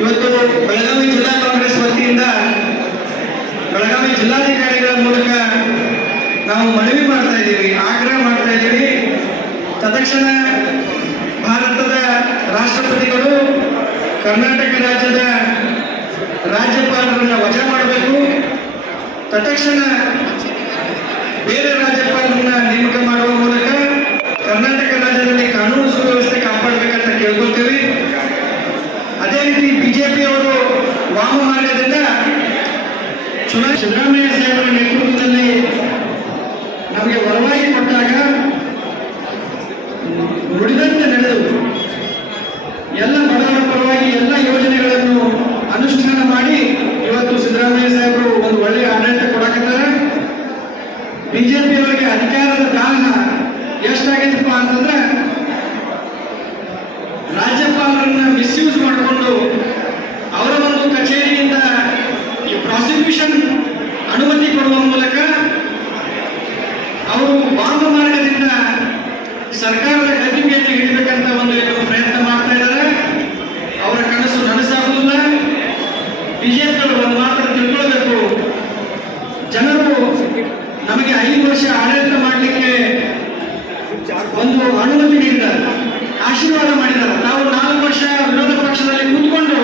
ಇವತ್ತು ಬೆಳಗಾವಿ ಜಿಲ್ಲಾ ಕಾಂಗ್ರೆಸ್ ವತಿಯಿಂದ ಬೆಳಗಾವಿ ಜಿಲ್ಲಾಧಿಕಾರಿಗಳ ಮೂಲಕ ನಾವು ಮನವಿ ಮಾಡ್ತಾ ಇದ್ದೀವಿ, ಆಗ್ರಹ ಮಾಡ್ತಾ ಇದ್ದೀವಿ. ತತ್ಕ್ಷಣ ಭಾರತದ ರಾಷ್ಟ್ರಪತಿಗಳು ಕರ್ನಾಟಕ ರಾಜ್ಯದ ರಾಜ್ಯಪಾಲರನ್ನ ವಜಾ ಮಾಡಬೇಕು. ತತ್ಕ್ಷಣ ಬೇರೆ ರಾಜ್ಯಪಾಲರನ್ನ ನೇಮಕ ಮಾಡುವ ಮೂಲಕ ಕರ್ನಾಟಕ ರಾಜ್ಯದಲ್ಲಿ ಕಾನೂನು ಸುವ್ಯವಸ್ಥೆ ಕಾಪಾಡಬೇಕಂತ ಕೇಳ್ಕೊಳ್ತೀವಿ. ಅದೇ ರೀತಿ ಬಿಜೆಪಿ ಅವರು ವಾಮ ಮಾರ್ಗದಿಂದ ಚುನಾವಣೆ ಸಿದ್ದರಾಮಯ್ಯ ಸಾಹೇಬರ ನೇತೃತ್ವದಲ್ಲಿ ನಮಗೆ ವರವಾಗಿ ಕೊಟ್ಟಾಗ ನುಡಿದಂತೆ ನಡೆದು ಎಲ್ಲ ಬಡವರ ಪರವಾಗಿ ಎಲ್ಲ ಯೋಜನೆಗಳನ್ನು ಅನುಷ್ಠಾನ ಮಾಡಿ ಇವತ್ತು ಸಿದ್ದರಾಮಯ್ಯ ಸಾಹೇಬರು ಒಂದು ಒಳ್ಳೆಯ ಆಡಳಿತ ಕೊಡಕತ್ತಾರೆ. ಬಿಜೆಪಿ ಅವರಿಗೆ ಅಧಿಕಾರದ ದಾಹ ಎಷ್ಟಾಗೈತಪ್ಪ ಅಂತಂದ್ರೆ ರಾಜ್ಯಪಾಲರನ್ನ ಮಿಸ್ಯೂಸ್ ಮಾಡಿಕೊಂಡು ಅವರ ಒಂದು ಕಚೇರಿಯಿಂದ ಈ ಪ್ರಾಸಿಕ್ಯೂಷನ್ ಅನುಮತಿ ಕೊಡುವ ಮೂಲಕ ಅವರು ವಾಮ ಮಾರ್ಗದಿಂದ ಸರ್ಕಾರದ ಗತಿಗೆಯನ್ನು ಹಿಡಿಬೇಕಂತ ಒಂದು ಏನು ಪ್ರಯತ್ನ ಮಾಡ್ತಾ ಇದ್ದಾರೆ ಅವರ ಕನಸು ನನಸಾಗುವುದಿಲ್ಲ ಬಿಜೆಪಿಯವರು ಒಂದು ಮಾತನ್ನು ತಿಳ್ಕೊಳ್ಬೇಕು ಜನರು ನಮಗೆ ಐದು ವರ್ಷ ಆಡಳಿತ ಮಾಡಲಿಕ್ಕೆ ಒಂದು ಅನುಮತಿ ನೀಡಿದ್ದಾರೆ. ಆಶೀರ್ವಾದ ಮಾಡಿದ್ದಾರೆ. ನಾವು ನಾಲ್ಕು ವರ್ಷ ವಿರೋಧ ಪಕ್ಷದಲ್ಲಿ ಕೂತ್ಕೊಂಡು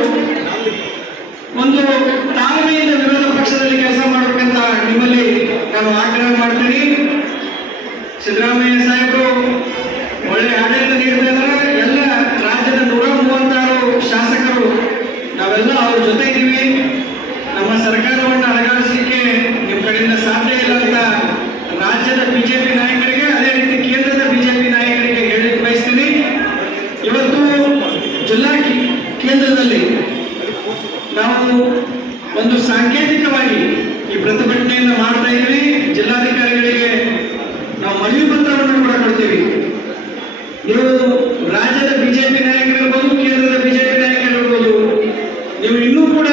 ಒಂದು ತಾಳ್ಮೆಯಿಂದ ವಿರೋಧ ಪಕ್ಷದಲ್ಲಿ ಕೆಲಸ ಮಾಡಬೇಕಂತ ನಿಮ್ಮಲ್ಲಿ ನಾನು ಆಗ್ರಹ ಮಾಡ್ತೀನಿ ಸಿದ್ದರಾಮಯ್ಯ ಸಾಹೇಬರು ಒಳ್ಳೆ ಆಡಳಿತ ನೀಡ್ತಾ ಇದ್ದಾರೆ ಎಲ್ಲ ರಾಜ್ಯದ ನೂರ ಮೂವತ್ತಾರು ಶಾಸಕರು ನಾವೆಲ್ಲ ಅವ್ರ ಜೊತೆ ಇದ್ದೀವಿ ನಮ್ಮ ಸರ್ಕಾರವನ್ನು ಅಲಗಾಡಿಸಲಿಕ್ಕೆ ನಿಮ್ಮ ಕಡೆಯಿಂದ ಸಾಧ್ಯ ಇಲ್ಲ ಅಂತ ರಾಜ್ಯದ ಬಿಜೆಪಿ ನಾಯಕರಿಗೆ ಅದೇ ರೀತಿ ಕೇಂದ್ರದ ಬಿಜೆಪಿ ನಾಯಕರಿಗೆ ಹೇಳಲಿಕ್ಕೆ ಬಯಸ್ತೀನಿ ಇವತ್ತು ಜಿಲ್ಲಾ ಕೇ- ಕೇಂದ್ರದಲ್ಲಿ ನಾವು ಒಂದು ಸಾಂಕೇತಿಕವಾಗಿ ಈ ಪ್ರತಿಭಟನೆಯನ್ನು ಮಾಡ್ತಾ ಇದ್ವಿ ಜಿಲ್ಲಾಧಿಕಾರಿಗಳಿಗೆ ನಾವು ಮನವಿ ಪತ್ರವನ್ನು ಕೂಡ ಕೊಡ್ತೀವಿ. ನೀವು ರಾಜ್ಯದ ಬಿಜೆಪಿ ನಾಯಕರಿರ್ಬೋದು ಕೇಂದ್ರದ ಬಿಜೆಪಿ ನಾಯಕರಿರ್ಬೋದು ನೀವು ಇನ್ನೂ ಕೂಡ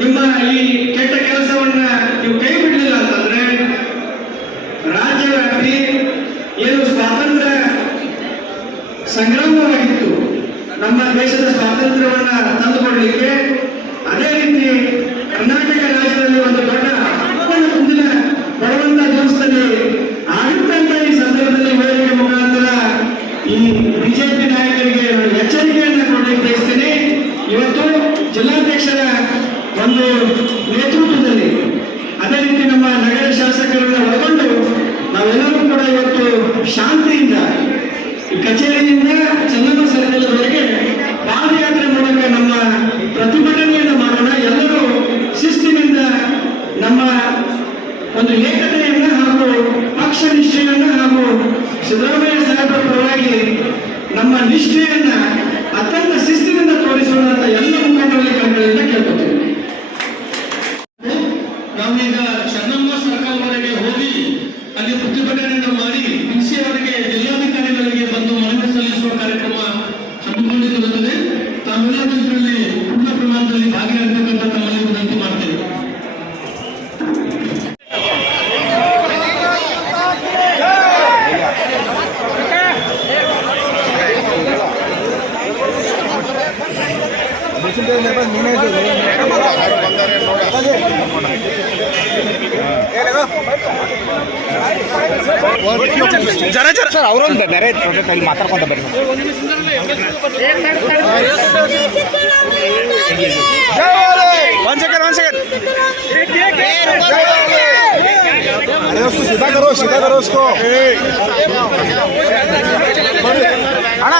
ನಿಮ್ಮ ಈ ಕೆಟ್ಟ ಕೆಲಸವನ್ನ ನೀವು ಕೈ ಬಿಡಲಿಲ್ಲ ಅಂತಂದ್ರೆ ರಾಜ್ಯವ್ಯಾಪಿ ಏನು ಸ್ವಾತಂತ್ರ್ಯ ಸಂಗ್ರಾಮವಾಗಿತ್ತು. ನಮ್ಮ ದೇಶದ ಸ್ವಾತಂತ್ರ್ಯವನ್ನ ತಂದುಕೊಡ್ಲಿಕ್ಕೆ ಕರ್ನಾಟಕ ರಾಜ್ಯದಲ್ಲಿ ಒಂದು ದೊಡ್ಡ ಮುಂದಿನ ಬರುವಂತ ದಿವಸದಲ್ಲಿ ಆಗುತ್ತಂತ ಈ ಸಂದರ್ಭದಲ್ಲಿ ಹೇಳಿಕೆ ಮುಖಾಂತರ ಈ ಬಿಜೆಪಿ ನಾಯಕರಿಗೆ ಎಚ್ಚರಿಕೆಯನ್ನ ಕೊಡಲಿಕ್ಕೆ ಬಯಸ್ತೇನೆ. ಇವತ್ತು ಜಿಲ್ಲಾಧ್ಯಕ್ಷರ ಒಂದು ನೇತೃತ್ವದಲ್ಲಿ ಅದೇ ರೀತಿ ನಮ್ಮ ನಗರ ಶಾಸಕರನ್ನ ಒಳಗೊಂಡು ನಾವೆಲ್ಲರೂ ಕೂಡ ಇವತ್ತು ಶಾಂತಿಯಿಂದ ಕಚೇರಿಯಿಂದ ಚನ್ನಮ್ಮ ಸರ್ಕಲ್ವರೆಗೆ ಪಾದಯಾತ್ರೆ ಮೂಲಕ ನಮ್ಮ ಪ್ರತಿಭಟನೆಯನ್ನು ಮಾಡೋಣ ಎಲ್ಲರೂ ಶಿಸ್ತಿನಿಂದ ನಮ್ಮ ಒಂದು ಏಕತೆಯನ್ನ ಹಾಗೂ ಪಕ್ಷ ನಿಷ್ಠೆಯನ್ನ ಹಾಗೂ ಸಿದ್ದರಾಮಯ್ಯ ಸಾಹೇಬರ ಪರವಾಗಿ ನಮ್ಮ ನಿಷ್ಠೆಯನ್ನ ಅತ್ಯಂತ ಶಿಸ್ತಿನಿಂದ ತೋರಿಸುವಂತ ಎಲ್ಲ ಮುಖಂಡರಲ್ಲಿ ಕಣ್ಣುಗಳಿಂದ ಕೇಳ್ಕೊತೀವಿ ನಾವೀಗ ಚೆನ್ನಮ್ಮ ಸರ್ಕಲ್ ವರೆಗೆ ಹೋಗಿ ಅಲ್ಲಿ ಪ್ರತಿಭಟನೆಯನ್ನು ಮಾಡಿ ಬಿಸಿ ಅವರಿಗೆ ಜಿಲ್ಲಾಧಿಕಾರಿಗಳಿಗೆ ಬಂದು ಮನವಿ ಸಲ್ಲಿಸುವ ಕಾರ್ಯಕ್ರಮ ಹಮ್ಮಿಕೊಂಡಿರುತ್ತದೆ ತಾವೆಲ್ಲ ಇದರಲ್ಲಿ ಪೂರ್ಣ ಪ್ರಮಾಣದಲ್ಲಿ ಭಾಗಿಯಾಗಬೇಕಂತ ತಮ್ಮಲ್ಲಿ ವಿನಂತಿ ಮಾಡ್ತೇವೆ ಜರ ಜರ ಸರ್ ಅವರೊಂದು ಬೇರೆ ಅಲ್ಲಿ ಮಾತಾಡ್ಕೊಂತ ಬರ್ರಿ ಒನ್ ಸೆಕೆಂಡ್ ಒನ್ ಸೆಕೆಂಡ್ अरे उसको सीधा करो सीधा करो उसको अण्णा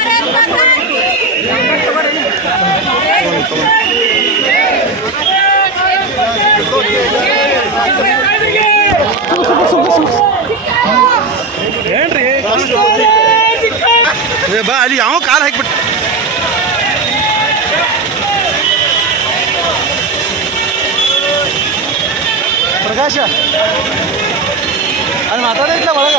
ಏನ್ರಿ ಬಾ ಅಲ್ಲಿ ಯಾವ ಕಾಲು ಹಾಕಿಬಿಟ್ಟು. ಪ್ರಕಾಶ ಅಲ್ಲಿ ಮಾತಾಡೋದಿಲ್ಲ ಒಳಗ.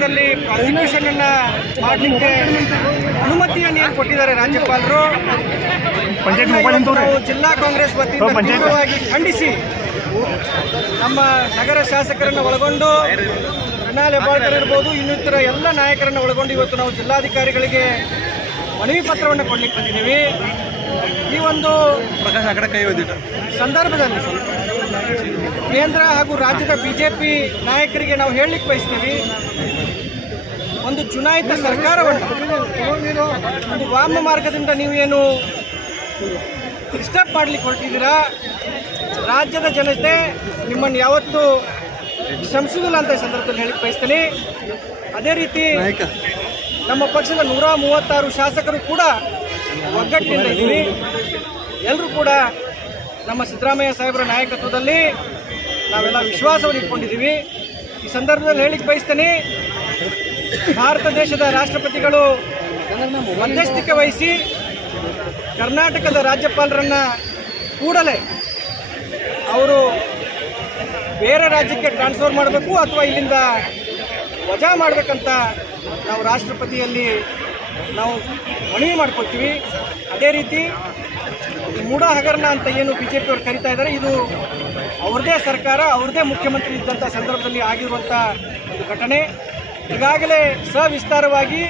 ಪ್ರಾಸಿಕ್ಯೂಷನ್ ಅನ್ನ ಮಾಡಲಿಕ್ಕೆ ಅನುಮತಿಯನ್ನು ಏನು ಕೊಟ್ಟಿದ್ದಾರೆ ರಾಜ್ಯಪಾಲರು? ಜಿಲ್ಲಾ ಕಾಂಗ್ರೆಸ್ ವತಿಯಿಂದ ತೀವ್ರವಾಗಿ ಖಂಡಿಸಿ ನಮ್ಮ ನಗರ ಶಾಸಕರನ್ನು ಒಳಗೊಂಡು ಮೃಣಾಲ್ ಹೆಬ್ಬಾಳ್ಕರ್ ಇರ್ಬೋದು ಇನ್ನಿತರ ಎಲ್ಲ ನಾಯಕರನ್ನು ಒಳಗೊಂಡು ಇವತ್ತು ನಾವು ಜಿಲ್ಲಾಧಿಕಾರಿಗಳಿಗೆ ಮನವಿ ಪತ್ರವನ್ನು ಕೊಡ್ಲಿಕ್ಕೆ ಬಂದಿದ್ದೀವಿ. ಈ ಒಂದು ಸಂದರ್ಭದಲ್ಲಿ ಕೇಂದ್ರ ಹಾಗೂ ರಾಜ್ಯದ ಬಿಜೆಪಿ ನಾಯಕರಿಗೆ ನಾವು ಹೇಳಲಿಕ್ಕೆ ಬಯಸ್ತೀವಿ. ಒಂದು ಚುನಾಯಿತ ಸರ್ಕಾರವನ್ನು ಒಂದು ವಾಮ ಮಾರ್ಗದಿಂದ ನೀವೇನು ಡಿಸ್ಟರ್ಬ್ ಮಾಡಲಿಕ್ಕೆ ಹೊರಟಿದ್ದೀರಾ ರಾಜ್ಯದ ಜನತೆ ನಿಮ್ಮನ್ನು ಯಾವತ್ತೂ ಶ್ರಮಿಸುವುದಿಲ್ಲ ಅಂತ ಈ ಸಂದರ್ಭದಲ್ಲಿ ಹೇಳಿಕ್ಕೆ ಬಯಸ್ತೀನಿ. ಅದೇ ರೀತಿ ನಮ್ಮ ಪಕ್ಷದ ನೂರ ಮೂವತ್ತಾರು ಶಾಸಕರು ಕೂಡ ಒಗ್ಗಟ್ಟಿನಿಂದ ಇದ್ದೀವಿ ಎಲ್ಲರೂ ಕೂಡ ನಮ್ಮ ಸಿದ್ದರಾಮಯ್ಯ ಸಾಹೇಬರ ನಾಯಕತ್ವದಲ್ಲಿ ನಾವೆಲ್ಲ ವಿಶ್ವಾಸವನ್ನು ಇಟ್ಕೊಂಡಿದ್ದೀವಿ. ಈ ಸಂದರ್ಭದಲ್ಲಿ ಹೇಳಿಕ್ಕೆ ಬಯಸ್ತೇನೆ, ಭಾರತ ದೇಶದ ರಾಷ್ಟ್ರಪತಿಗಳು ಮಧ್ಯಸ್ಥಿಕೆ ವಹಿಸಿ ಕರ್ನಾಟಕದ ರಾಜ್ಯಪಾಲರನ್ನ ಕೂಡಲೇ ಅವರು ಬೇರೆ ರಾಜ್ಯಕ್ಕೆ ಟ್ರಾನ್ಸ್ಫರ್ ಮಾಡಬೇಕು ಅಥವಾ ಇಲ್ಲಿಂದ ವಜಾ ಮಾಡಬೇಕಂತ ನಾವು ರಾಷ್ಟ್ರಪತಿಯಲ್ಲಿ ನಾವು ಮನವಿ ಮಾಡ್ಕೊಳ್ತೀವಿ. ಅದೇ ರೀತಿ ಮೂಡ ಮೂಢ ಹಗರಣ ಅಂತ ಏನು ಬಿ ಜೆ ಪಿಯವರು ಕರಿತಾ ಇದ್ದಾರೆ, ಇದು ಅವ್ರದ್ದೇ ಸರ್ಕಾರ ಅವ್ರದ್ದೇ ಮುಖ್ಯಮಂತ್ರಿ ಇದ್ದಂಥ ಸಂದರ್ಭದಲ್ಲಿ ಆಗಿರುವಂಥ ಒಂದು ಘಟನೆ. ಈಗಾಗಲೇ ಸವಿಸ್ತಾರವಾಗಿ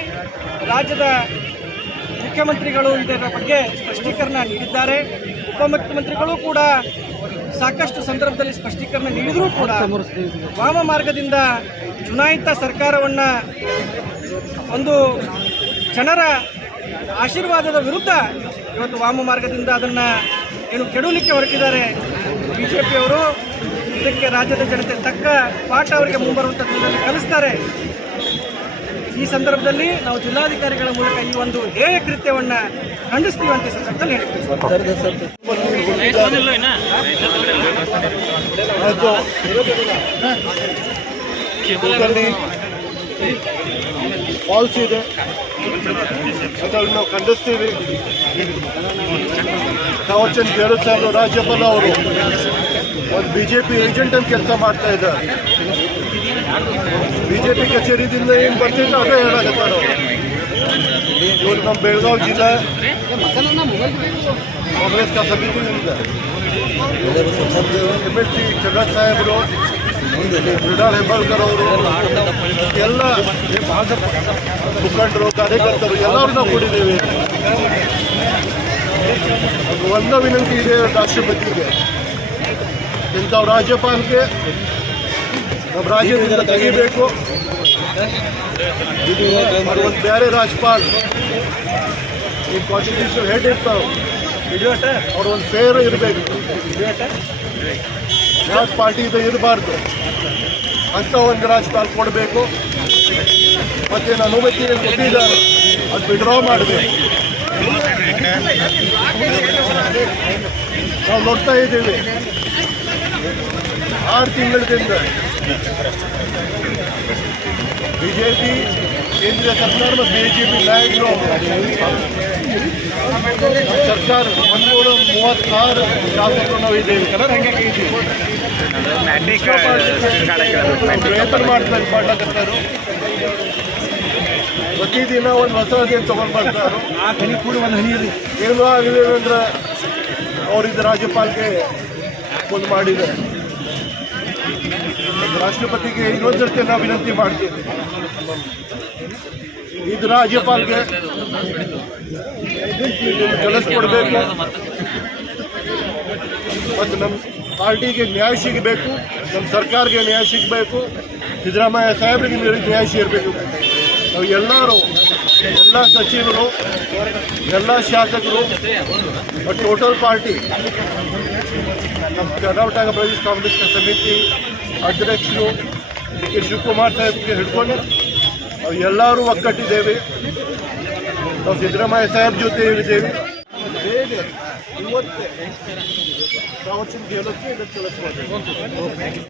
ರಾಜ್ಯದ ಮುಖ್ಯಮಂತ್ರಿಗಳು ಇದರ ಬಗ್ಗೆ ಸ್ಪಷ್ಟೀಕರಣ ನೀಡಿದ್ದಾರೆ. ಉಪಮುಖ್ಯಮಂತ್ರಿಗಳು ಕೂಡ ಸಾಕಷ್ಟು ಸಂದರ್ಭದಲ್ಲಿ ಸ್ಪಷ್ಟೀಕರಣ ನೀಡಿದರೂ ಕೂಡ ವಾಮ ಮಾರ್ಗದಿಂದ ಚುನಾಯಿತ ಸರ್ಕಾರವನ್ನು ಒಂದು ಜನರ ಆಶೀರ್ವಾದದ ವಿರುದ್ಧ ಇವತ್ತು ವಾಮ ಮಾರ್ಗದಿಂದ ಅದನ್ನು ಏನು ಕೆಡವಲಿಕ್ಕೆ ಹೊರಟಿದ್ದಾರೆ ಬಿ ಜೆ ಪಿಯವರು ಇದಕ್ಕೆ ರಾಜ್ಯದ ಜನತೆ ತಕ್ಕ ಪಾಠ ಅವರಿಗೆ ಮುಂಬರುವಂಥ ದಿನದಲ್ಲಿ ಕಲಿಸ್ತಾರೆ. ಈ ಸಂದರ್ಭದಲ್ಲಿ ನಾವು ಜಿಲ್ಲಾಧಿಕಾರಿಗಳ ಮೂಲಕ ಈ ಒಂದು ಹೇಯ ಕೃತ್ಯವನ್ನು ಖಂಡಿಸ್ತೀವಿ ಅಂತ ಸಂದರ್ಭದಲ್ಲಿ ಹೇಳ್ತೀವಿ ಫಾಲ್ಸ್ ಇದೆ. ಅದನ್ನು ನಾವು ಖಂಡಿಸ್ತೀವಿ ತಾವಚ್ಚನ್ ಬೇರೆ ಸಾಹೇಬ್ ರಾಜ್ಯಪಾಲ ಅವರು ಒಂದು ಬಿ ಜೆ ಪಿ ಏಜೆಂಟ್ ಅಂತ ಕೆಲಸ ಮಾಡ್ತಾ ಇದ್ದಾರೆ. ಬಿ ಜೆ ಪಿ ಕಚೇರಿದಿಂದ ಏನು ಬರ್ತಿದ್ರು ಅದೇ ಹೇಳಕತ್ತಾರ ಇವರು ನಮ್ಮ ಬೆಳಗಾವಿ ಜಿಲ್ಲೆ ಕಾಂಗ್ರೆಸ್ का ಸಮಿತಿಯಿಂದ ಎಂ ಎಲ್ ಸಿ ಚಂದ್ರ ಸಾಹೇಬರು ಮೃಣಾಲ್ ಹೆಬ್ಬಾಳ್ಕರ್ ಅವರು ಎಲ್ಲ ಮುಖಂಡರು ಕಾರ್ಯಕರ್ತರು ಎಲ್ಲರೂ ನಾವು ಕೊಟ್ಟಿದ್ದೇವೆ ಒಂದು ವಿನಂತಿ ಇದೆ. ರಾಷ್ಟ್ರಪತಿಗೆ ಇಂಥ ರಾಜ್ಯಪಾಲಕ್ಕೆ ನಮ್ಮ ರಾಜ್ಯದಿಂದ ತೆಗಿಬೇಕು ಇದು ಒಂದು ಬೇರೆ ರಾಜ್ಯಪಾಲ್ ಈ ಕಾನ್ಸ್ಟಿಟ್ಯೂಷನ್ ಹೆಡ್ ಇರ್ತಾವೆ ಅವ್ರ ಒಂದು ಫೇರ್ ಇರಬೇಕು. ಯಾವ ಪಾರ್ಟಿ ಇದೆ, ಇರಬಾರ್ದು. ಅಂತ ಒಂದು ರಾಜ್ಯಪಾಲ ಕೊಡಬೇಕು. ಮತ್ತೆ ನಾನು ಏನ್ ಕೊಟ್ಟಿದ್ದಾರೆ. ಅದು ವಿಡ್ರಾ ಮಾಡಬೇಕು. ನಾವು ನೋಡ್ತಾ ಇದ್ದೀವಿ. ಆರು ತಿಂಗಳಿಂದ. ಬಿಜೆಪಿ, ಕೇಂದ್ರ ಸರ್ಕಾರ ಮತ್ತು ಬಿಜೆಪಿ ನಾಯಕರು. ಸರ್ಕಾರ ಮುನ್ನೂರ ಮೂವತ್ತಾರು ಶಾಸಕರು ನಾವು ಇದ್ದೇವೆ. ಪ್ರಯತ್ನ ಮಾಡ್ತಾರೆ, ಮಾಡ್ಲಕತ್ತಾರು. ಪ್ರತಿದಿನ ಒಂದು ಹೊಸದೇನು ತಗೊಂಡ್ ಬರ್ತಾರೆ. ಏನೋ ಆಗಿದೆ ಅಂದ್ರೆ ಅವರಿದ್ದ ರಾಜ್ಯಪಾಲಕ್ಕೆ ಒಂದು ಮಾಡಿದ್ದಾರೆ. ರಾಷ್ಟ್ರಪತಿಗೆ ಇನ್ನೊಂದು ಸರ್ತಿ ನಾವು ವಿನಂತಿ ಮಾಡ್ತೀವಿ. ಇದು ರಾಜ್ಯಪಾಲ್ಗೆ ಕಳಿಸ್ಕೊಡ್ಬೇಕು. ಮತ್ತು ನಮ್ಮ ಪಾರ್ಟಿಗೆ ನ್ಯಾಯ ಸಿಗಬೇಕು, ನಮ್ಮ ಸರ್ಕಾರಕ್ಕೆ ನ್ಯಾಯ ಸಿಗಬೇಕು, ಸಿದ್ದರಾಮಯ್ಯ ಸಾಹೇಬರಿಗೆ ನ್ಯಾಯ ಸಿಗಬೇಕು ನಾವು ಎಲ್ಲರೂ, ಎಲ್ಲ ಸಚಿವರು, ಎಲ್ಲ ಶಾಸಕರು ಟೋಟಲ್ ಪಾರ್ಟಿ, ನಮ್ಮ ಕರ್ನಾಟಕ ಪ್ರದೇಶ ಕಾಂಗ್ರೆಸ್ ಸಮಿತಿ ಅಧ್ಯಕ್ಷರು ಡಿ ಕೆ ಶಿವಕುಮಾರ್ ಸಾಹೇಬ್ಗೆ ಹಿಡ್ಕೊಂಡು ನಾವು ಎಲ್ಲರೂ ಒಕ್ಕಟ್ಟಿದ್ದೇವೆ ನಾವು ಸಿದ್ದರಾಮಯ್ಯ ಸಾಹೇಬ್ ಜೊತೆ ಹೇಳಿದ್ದೇವೆ ಇವತ್ತು. ಇದಕ್ಕೆ